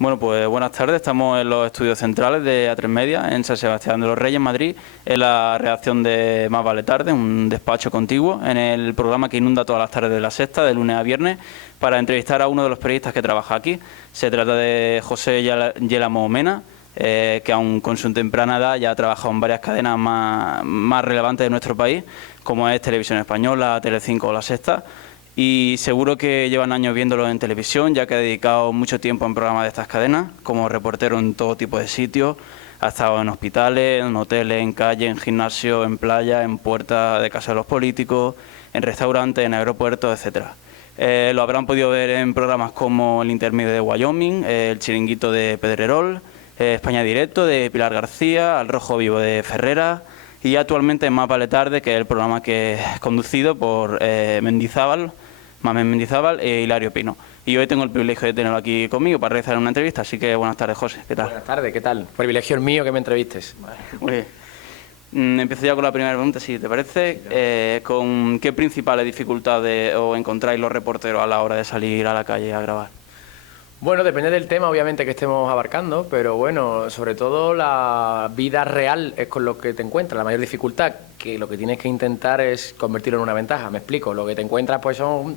Bueno, pues buenas tardes. Estamos en los estudios centrales de A3 Media, en San Sebastián de los Reyes, Madrid, en la redacción de Más Vale Tarde, un despacho contiguo, en el programa que inunda todas las tardes de La Sexta, de lunes a viernes, para entrevistar a uno de los periodistas que trabaja aquí. Se trata de José Yélamo Mena, que aun con su temprana edad ya ha trabajado en varias cadenas más relevantes de nuestro país, como es Televisión Española, Telecinco o La Sexta. Y seguro que llevan años viéndolo en televisión, ya que ha dedicado mucho tiempo en programas de estas cadenas, como reportero en todo tipo de sitios. Ha estado en hospitales, en hoteles, en calle, en gimnasio, en playa, en puertas de casa de los políticos, en restaurantes, en aeropuertos, etcétera. Lo habrán podido ver en programas como El Intermedio de Wyoming, El Chiringuito de Pedrerol, España Directo de Pilar García, Al Rojo Vivo de Ferrera, y actualmente en Más Vale Tarde, que es el programa que es conducido por Mamen Mendizábal e Hilario Pino. Y hoy tengo el privilegio de tenerlo aquí conmigo para realizar una entrevista, así que buenas tardes, José. ¿Qué tal? Buenas tardes, ¿qué tal? Privilegio el mío que me entrevistes. Muy bien. Empiezo ya con la primera pregunta, si te parece. ¿Con qué principales dificultades os encontráis los reporteros a la hora de salir a la calle a grabar? Bueno, depende del tema, obviamente, que estemos abarcando, pero bueno, sobre todo la vida real es con lo que te encuentras. La mayor dificultad, que lo que tienes que intentar es convertirlo en una ventaja. Me explico, lo que te encuentras pues son...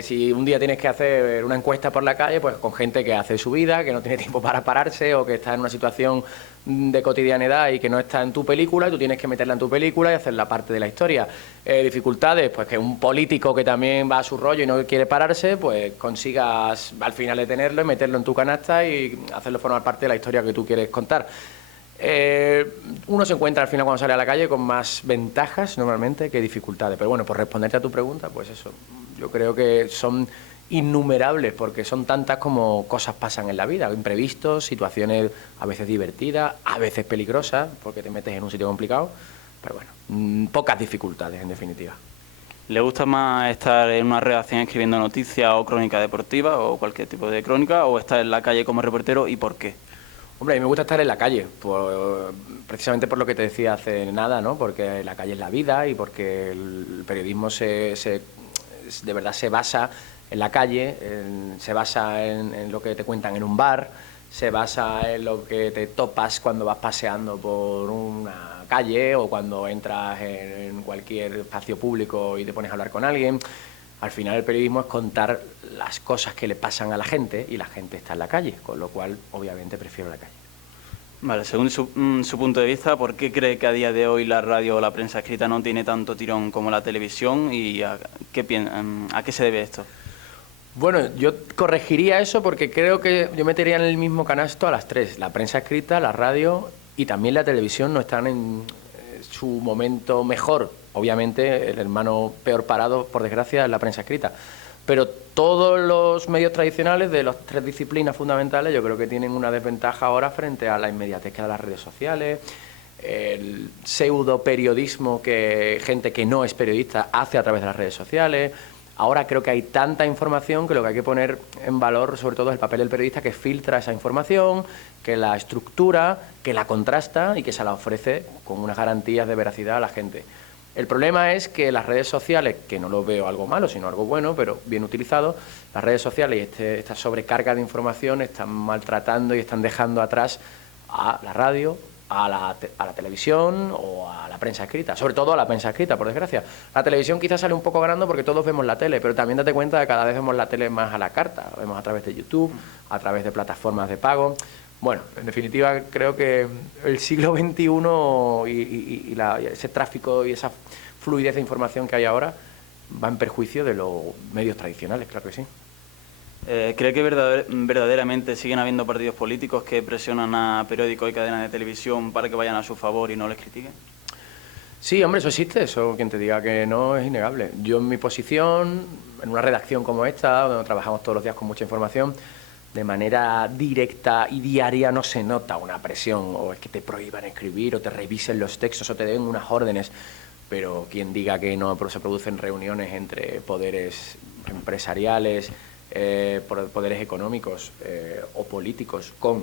si un día tienes que hacer una encuesta por la calle, pues con gente que hace su vida, que no tiene tiempo para pararse o que está en una situación de cotidianidad y que no está en tu película, y tú tienes que meterla en tu película y hacerla parte de la historia. Dificultades, pues que un político que también va a su rollo y no quiere pararse, pues consigas al final detenerlo y meterlo en tu canasta y hacerlo formar parte de la historia que tú quieres contar. Uno se encuentra al final cuando sale a la calle con más ventajas normalmente que dificultades, pero bueno, por responderte a tu pregunta, pues eso, yo creo que son innumerables porque son tantas como cosas pasan en la vida, imprevistos, situaciones a veces divertidas, a veces peligrosas porque te metes en un sitio complicado, pero bueno, pocas dificultades en definitiva. ¿Le gusta más estar en una redacción escribiendo noticias o crónica deportiva o cualquier tipo de crónica, o estar en la calle como reportero, y por qué? Hombre, a mí me gusta estar en la calle, precisamente por lo que te decía hace nada, ¿no? Porque la calle es la vida y porque el periodismo de verdad se basa en la calle, se basa en lo que te cuentan en un bar, se basa en lo que te topas cuando vas paseando por una calle o cuando entras en cualquier espacio público y te pones a hablar con alguien. Al final el periodismo es contar las cosas que le pasan a la gente y la gente está en la calle, con lo cual obviamente prefiero la calle. Vale, según su punto de vista, ¿por qué cree que a día de hoy la radio o la prensa escrita no tiene tanto tirón como la televisión, y a qué se debe esto? Bueno, yo corregiría eso porque creo que yo metería en el mismo canasto a las tres. La prensa escrita, la radio y también la televisión no están en su momento mejor. Obviamente el hermano peor parado, por desgracia, es la prensa escrita. Pero todos los medios tradicionales de las tres disciplinas fundamentales yo creo que tienen una desventaja ahora frente a la inmediatez que da las redes sociales, el pseudo periodismo que gente que no es periodista hace a través de las redes sociales. Ahora creo que hay tanta información que lo que hay que poner en valor sobre todo es el papel del periodista, que filtra esa información, que la estructura, que la contrasta y que se la ofrece con unas garantías de veracidad a la gente. El problema es que las redes sociales, que no lo veo algo malo, sino algo bueno, pero bien utilizado, las redes sociales y esta sobrecarga de información están maltratando y están dejando atrás a la radio, a la televisión o a la prensa escrita, sobre todo a la prensa escrita, por desgracia. La televisión quizás sale un poco ganando porque todos vemos la tele, pero también date cuenta de que cada vez vemos la tele más a la carta, lo vemos a través de YouTube, a través de plataformas de pago. Bueno, en definitiva creo que el siglo XXI y ese tráfico y esa fluidez de información que hay ahora va en perjuicio de los medios tradicionales, claro que sí. ¿Cree que verdaderamente siguen habiendo partidos políticos que presionan a periódicos y cadenas de televisión para que vayan a su favor y no les critiquen? Sí, hombre, eso existe, eso quien te diga que no es innegable. Yo en mi posición, en una redacción como esta, donde trabajamos todos los días con mucha información, de manera directa y diaria no se nota una presión, o es que te prohíban escribir, o te revisen los textos, o te den unas órdenes, pero quien diga que no se producen reuniones entre poderes empresariales, poderes económicos o políticos con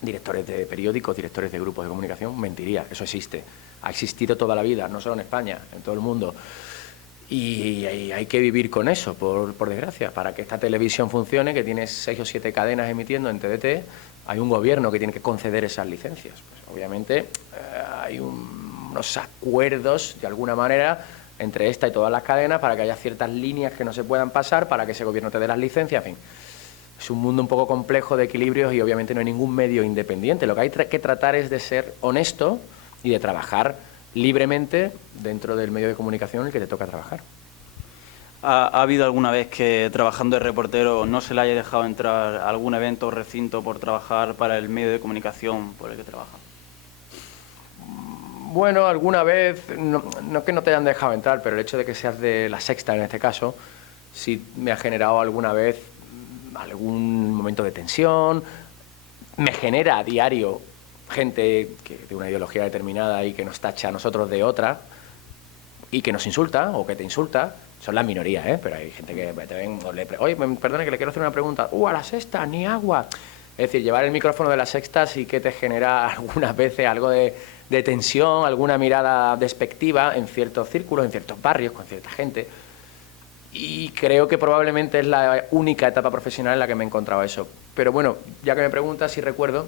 directores de periódicos, directores de grupos de comunicación, mentiría, eso existe. Ha existido toda la vida, no solo en España, en todo el mundo. Y hay que vivir con eso, por desgracia. Para que esta televisión funcione, que tiene 6 o 7 cadenas emitiendo en TDT, hay un gobierno que tiene que conceder esas licencias. Pues, obviamente hay unos acuerdos, de alguna manera, entre esta y todas las cadenas para que haya ciertas líneas que no se puedan pasar, para que ese gobierno te dé las licencias, en fin. Es un mundo un poco complejo de equilibrios y obviamente no hay ningún medio independiente. Lo que hay que tratar es de ser honesto y de trabajar libremente dentro del medio de comunicación en el que te toca trabajar. ¿Ha habido alguna vez que trabajando de reportero no se le haya dejado entrar a algún evento o recinto por trabajar para el medio de comunicación por el que trabaja? Bueno, alguna vez, no que no te hayan dejado entrar, pero el hecho de que seas de La Sexta en este caso, sí me ha generado alguna vez algún momento de tensión, me genera a diario gente de una ideología determinada y que nos tacha a nosotros de otra y que nos insulta o que te insulta. Son las minorías, pero hay gente que te ven, oye, perdone que le quiero hacer una pregunta, a La Sexta, ni agua. Es decir, llevar el micrófono de La Sexta sí que te genera algunas veces algo de tensión, alguna mirada despectiva en ciertos círculos, en ciertos barrios, con cierta gente. Y creo que probablemente es la única etapa profesional en la que me he encontrado eso. Pero bueno, ya que me preguntas, sí recuerdo,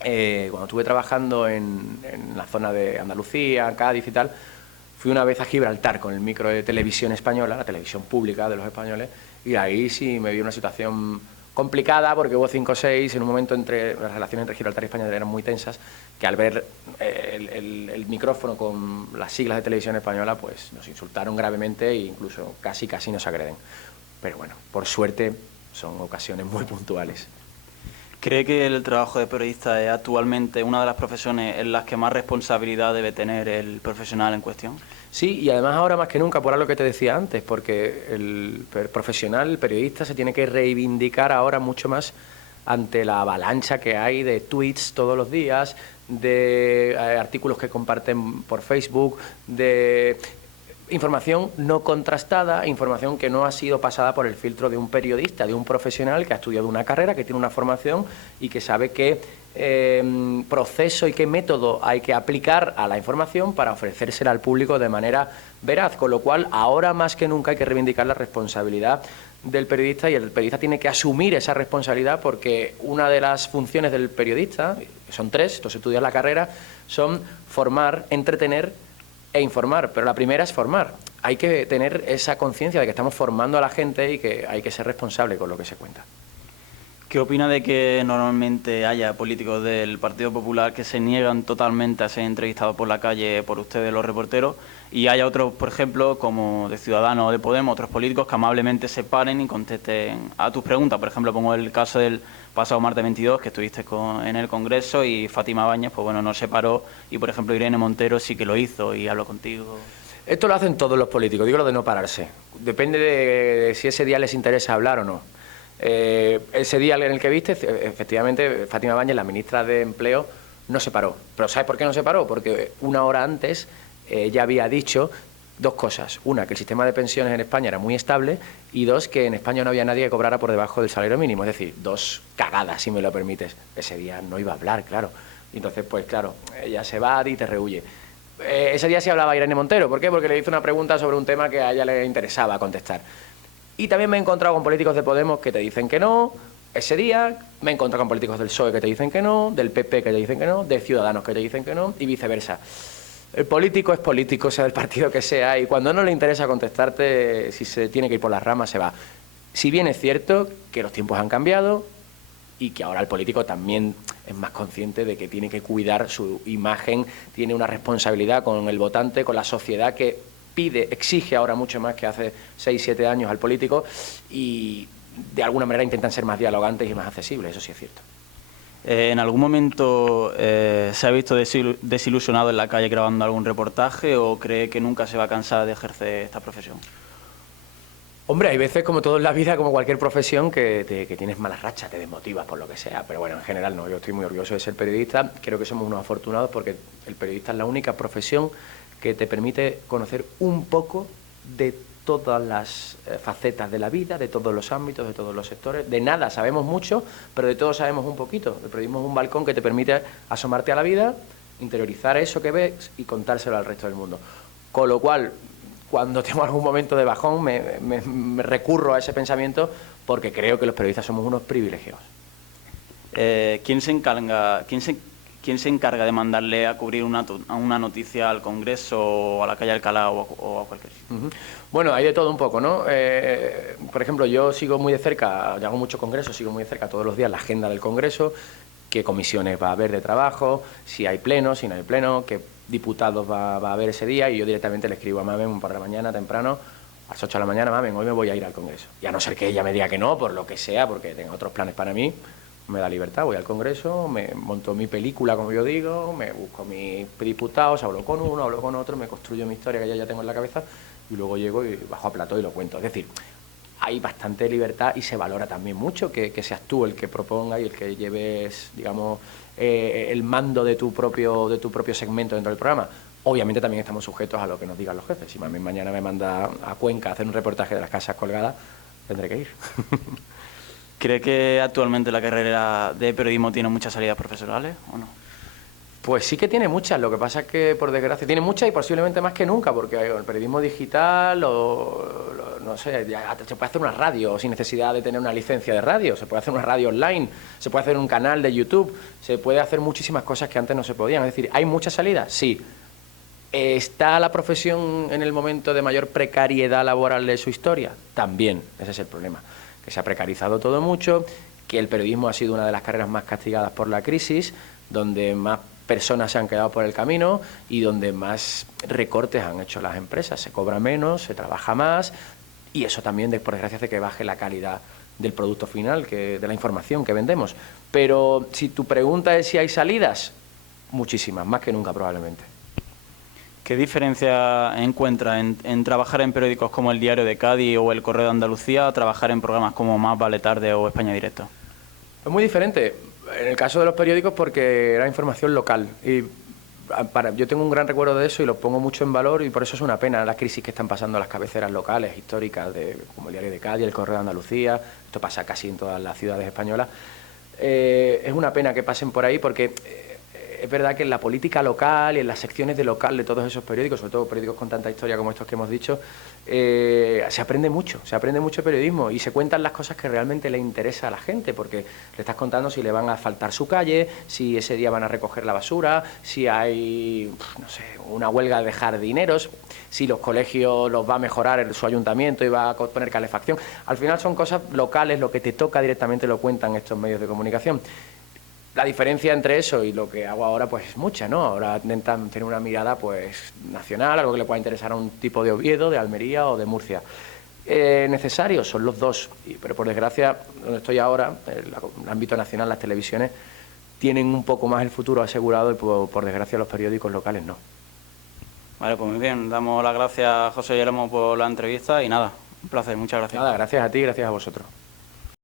cuando estuve trabajando en la zona de Andalucía, Cádiz y tal, fui una vez a Gibraltar con el micro de televisión española, la televisión pública de los españoles, y ahí sí me vi una situación complicada porque hubo 5 o 6, en un momento las relaciones entre Gibraltar y España eran muy tensas, que al ver el micrófono con las siglas de televisión española, pues nos insultaron gravemente e incluso casi nos agreden. Pero bueno, por suerte son ocasiones muy puntuales. ¿Cree que el trabajo de periodista es actualmente una de las profesiones en las que más responsabilidad debe tener el profesional en cuestión? Sí, y además ahora más que nunca, por algo que te decía antes, porque el profesional, el periodista, se tiene que reivindicar ahora mucho más ante la avalancha que hay de tweets todos los días, de artículos que comparten por Facebook, de información no contrastada, información que no ha sido pasada por el filtro de un periodista, de un profesional que ha estudiado una carrera, que tiene una formación y que sabe qué proceso y qué método hay que aplicar a la información para ofrecérsela al público de manera veraz, con lo cual ahora más que nunca hay que reivindicar la responsabilidad del periodista y el periodista tiene que asumir esa responsabilidad porque una de las funciones del periodista, son 3, esto se estudia en la carrera, son formar, entretener e informar, pero la primera es formar. Hay que tener esa conciencia de que estamos formando a la gente y que hay que ser responsable con lo que se cuenta. ¿Qué opina de que normalmente haya políticos del Partido Popular que se niegan totalmente a ser entrevistados por la calle por ustedes, los reporteros, y haya otros, por ejemplo, como de Ciudadanos o de Podemos, otros políticos que amablemente se paren y contesten a tus preguntas? Por ejemplo, pongo el caso del pasado martes 22, que estuviste en el Congreso y Fátima Báñez, pues bueno, no se paró, y por ejemplo Irene Montero sí que lo hizo y habló contigo. Esto lo hacen todos los políticos, digo lo de no pararse. Depende de si ese día les interesa hablar o no. Ese día en el que viste, efectivamente, Fátima Báñez, la ministra de Empleo, no se paró. ¿Pero sabes por qué no se paró? Porque una hora antes ya había dicho 2 cosas. Una, que el sistema de pensiones en España era muy estable, y 2, que en España no había nadie que cobrara por debajo del salario mínimo. Es decir, 2 cagadas, si me lo permites. Ese día no iba a hablar, claro. Y entonces, pues claro, ella se va y te rehuye. Ese día sí hablaba Irene Montero. ¿Por qué? Porque le hizo una pregunta sobre un tema que a ella le interesaba contestar. Y también me he encontrado con políticos de Podemos que te dicen que no, ese día. Me he encontrado con políticos del PSOE que te dicen que no, del PP que te dicen que no, de Ciudadanos que te dicen que no, y viceversa. El político es político, sea del partido que sea, y cuando no le interesa contestarte, si se tiene que ir por las ramas, se va. Si bien es cierto que los tiempos han cambiado y que ahora el político también es más consciente de que tiene que cuidar su imagen, tiene una responsabilidad con el votante, con la sociedad que exige ahora mucho más que hace 6, 7 años al político, y de alguna manera intentan ser más dialogantes y más accesibles, eso sí es cierto. ¿En algún momento se ha visto desilusionado en la calle grabando algún reportaje o cree que nunca se va a cansar de ejercer esta profesión? Hombre, hay veces, como todo en la vida, como cualquier profesión, que tienes malas rachas, te desmotivas por lo que sea, pero bueno, en general no, yo estoy muy orgulloso de ser periodista, creo que somos unos afortunados porque el periodista es la única profesión que te permite conocer un poco de todas las facetas de la vida, de todos los ámbitos, de todos los sectores. De nada sabemos mucho, pero de todo sabemos un poquito. El periodismo es un balcón que te permite asomarte a la vida, interiorizar eso que ves y contárselo al resto del mundo. Con lo cual, cuando tengo algún momento de bajón me recurro a ese pensamiento porque creo que los periodistas somos unos privilegiados. ¿Quién se encarga de mandarle a cubrir una noticia al Congreso o a la calle Alcalá o a cualquier sitio? Bueno, hay de todo un poco, ¿no? Por ejemplo, yo sigo muy de cerca, yo hago muchos congresos, sigo muy de cerca todos los días la agenda del Congreso, qué comisiones va a haber de trabajo, si hay pleno, si no hay pleno, qué diputados va a haber ese día, y yo directamente le escribo a Mamen por la mañana temprano, a las 8 de la mañana: Mamen, hoy me voy a ir al Congreso. Y a no ser que ella me diga que no, por lo que sea, porque tenga otros planes para mí, me da libertad, voy al Congreso, me monto mi película, como yo digo, me busco mis diputados, hablo con uno, hablo con otro, me construyo mi historia que ya tengo en la cabeza, y luego llego y bajo a plató y lo cuento. Es decir, hay bastante libertad y se valora también mucho que seas tú el que proponga y el que lleves, digamos, el mando de tu propio segmento dentro del programa. Obviamente también estamos sujetos a lo que nos digan los jefes. Si mañana me manda a Cuenca a hacer un reportaje de las casas colgadas, tendré que ir. ¿Cree que actualmente la carrera de periodismo tiene muchas salidas profesionales o no? Pues sí que tiene muchas, lo que pasa es que, por desgracia, tiene muchas y posiblemente más que nunca, porque el periodismo digital, no sé, ya se puede hacer una radio sin necesidad de tener una licencia de radio, se puede hacer una radio online, se puede hacer un canal de YouTube, se puede hacer muchísimas cosas que antes no se podían. Es decir, ¿hay muchas salidas? Sí. ¿Está la profesión en el momento de mayor precariedad laboral de su historia? También, ese es el problema, que se ha precarizado todo mucho, que el periodismo ha sido una de las carreras más castigadas por la crisis, donde más personas se han quedado por el camino y donde más recortes han hecho las empresas. Se cobra menos, se trabaja más, y eso también, por desgracia, hace que baje la calidad del producto final, de la información que vendemos. Pero si tu pregunta es si hay salidas, muchísimas, más que nunca probablemente. ¿Qué diferencia encuentra en trabajar en periódicos como El Diario de Cádiz o El Correo de Andalucía a trabajar en programas como Más Vale Tarde o España Directo? Es muy diferente. En el caso de los periódicos, porque era información local. Y yo tengo un gran recuerdo de eso y lo pongo mucho en valor, y por eso es una pena la crisis que están pasando las cabeceras locales, históricas, como El Diario de Cádiz, El Correo de Andalucía. Esto pasa casi en todas las ciudades españolas. Es una pena que pasen por ahí porque es verdad que en la política local y en las secciones de local de todos esos periódicos, sobre todo periódicos con tanta historia como estos que hemos dicho, se aprende mucho periodismo y se cuentan las cosas que realmente le interesa a la gente, porque le estás contando si le van a asfaltar su calle, si ese día van a recoger la basura, si hay, no sé, una huelga de jardineros, si los colegios los va a mejorar su ayuntamiento y va a poner calefacción. Al final son cosas locales, lo que te toca directamente lo cuentan estos medios de comunicación. La diferencia entre eso y lo que hago ahora pues es mucha, ¿no? Ahora intentan tener una mirada pues nacional, algo que le pueda interesar a un tipo de Oviedo, de Almería o de Murcia. Necesarios son los dos, pero por desgracia, donde estoy ahora, el ámbito nacional, las televisiones, tienen un poco más el futuro asegurado y por desgracia los periódicos locales no. Vale, pues muy bien, damos las gracias a José Guillermo por la entrevista y nada, un placer, muchas gracias. Nada, gracias a ti, gracias a vosotros.